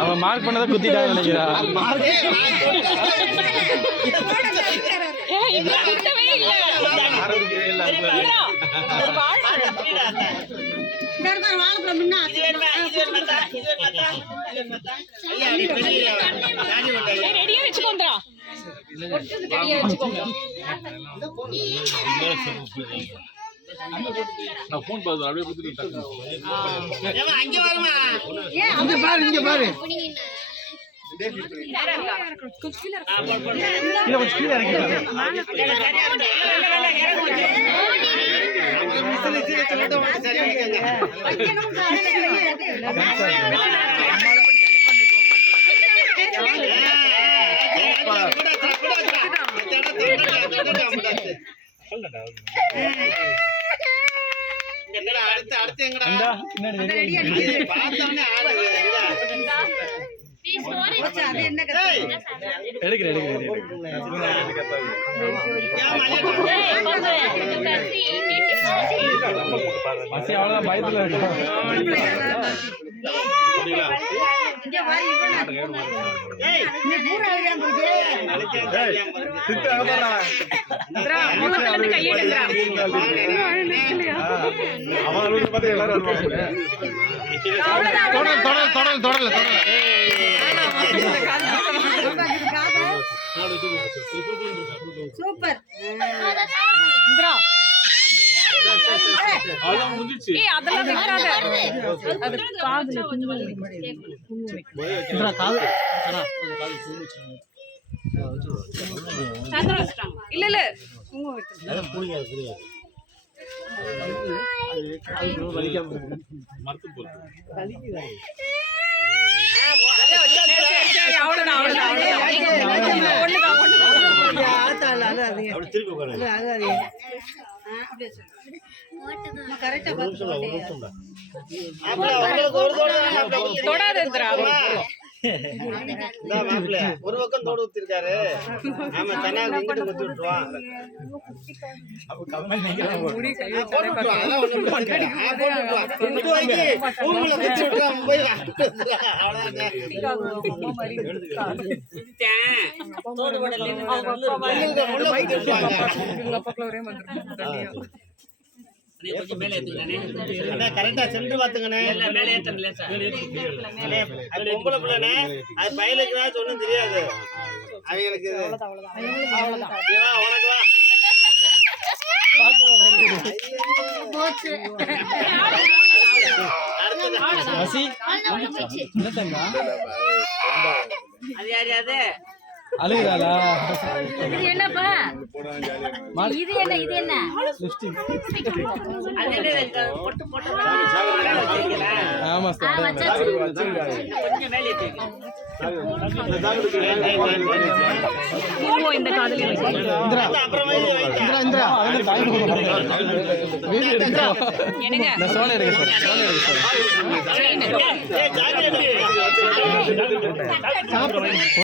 அவன் மார்க் பண்ணத குத்திட்டான்னு நினைக்கிறான். நான் போன் பாத்து அப்படியே குடுத்துட்டேன். அங்க பாருமா. இங்க பாரு இங்க பாரு. இல்ல கொஞ்சம் கீழ இறங்கி பயத்துல சூப்பர். இல்ல ஒரு பக்கம் தோடு ஊத்திருக்காரு. ஆமா தனியாக இங்கிட்டு குத்தி விட்டுருவான். கரெக்டா சென்று பாத்துங்கண்ணே. பொம்பளை பிள்ளைண்ணே, அது பயிலுக்கு ஒண்ணும் தெரியாது அவங்களுக்கு. உனக்கு அது யாரு அது அழுகுறாளா? இது என்னப்பா? இது என்ன இது என்ன? அது என்ன பொட்டு பொட்டு வச்சிருக்கீங்களா? ஆமா சார். கொஞ்சம் மேலே ஏத்துங்க. இந்த காதுல இந்திரா அப்புறமா இந்திரா வீடியோ எடுங்க. என்னங்க? நான் சோனே எடுங்க சார். சோனே எடுங்க சார்.